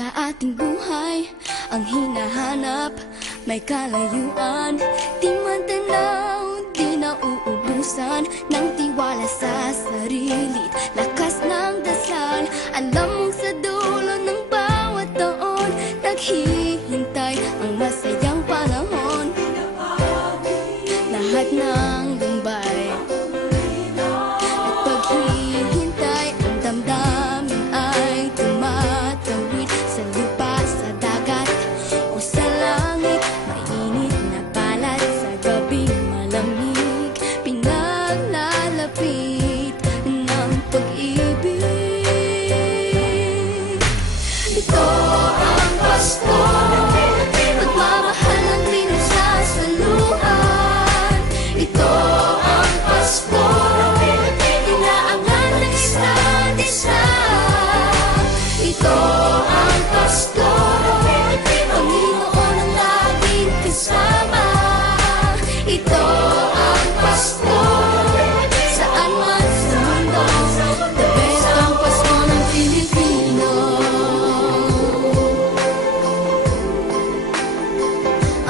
sa ating buhay ang hinahanap, may kalayuan, di man tanaw, di nauubusan ng tiwala sa sarili, lakas ng dasal. Alam mong sa dulo ng bawat taon, naghihintay ang masayang panahon. Lahat ng lumbay at paghihintay, ang damdamin ay tumatawid sa lupa, sa dagat o sa langit. Mainit na palad sa gabing malamig, pinaglalapit ng pag-ibig. Ito ang Pasko, pagmamahal ng pinagsasaluhan. Ito ang Pasko, inaangan ng isa't isa. Ito ang Pasko, Panginoon ang laging kasama. Ito ang Pasko, saan man sa mundo, the best ang Pasko ng Pilipino.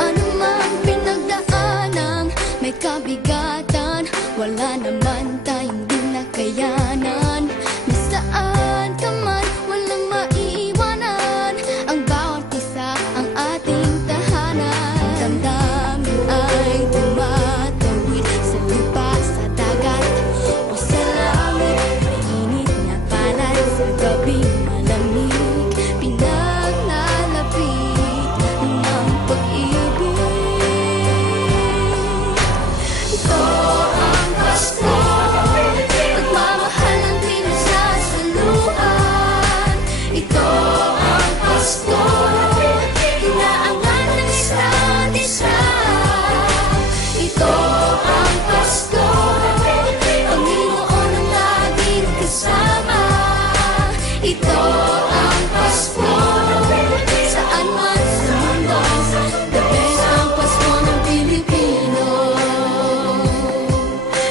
Ano mang pinagdaanang may kabigatan, wala naman tayong di nakayanan. Nasaan ka man, walang maiiwanan, ang bawat isa ang ating tahanan. Damdamin ay tumatawid sa lupa, sa dagat o sa langit. Mainit na palad sa gabing malamig, pinaglalapit ng pag-ibig. Ito ang Pasko, pagmamahal ng pinagsasaluhan. Ito ang Pasko, inaangan ng isa't isa. Ito ang Pasko, Panginoon ang laging kasama. Ito ang Pasko, saan man sa mundo, the best ang Pasko ng Pilipino.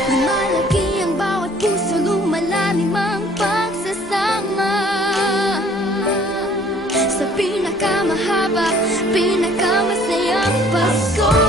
Lumalaki ang bawat puso, lumalalim ang pagsasama. Sa pinakamahaba, pinakamasayang Pasko.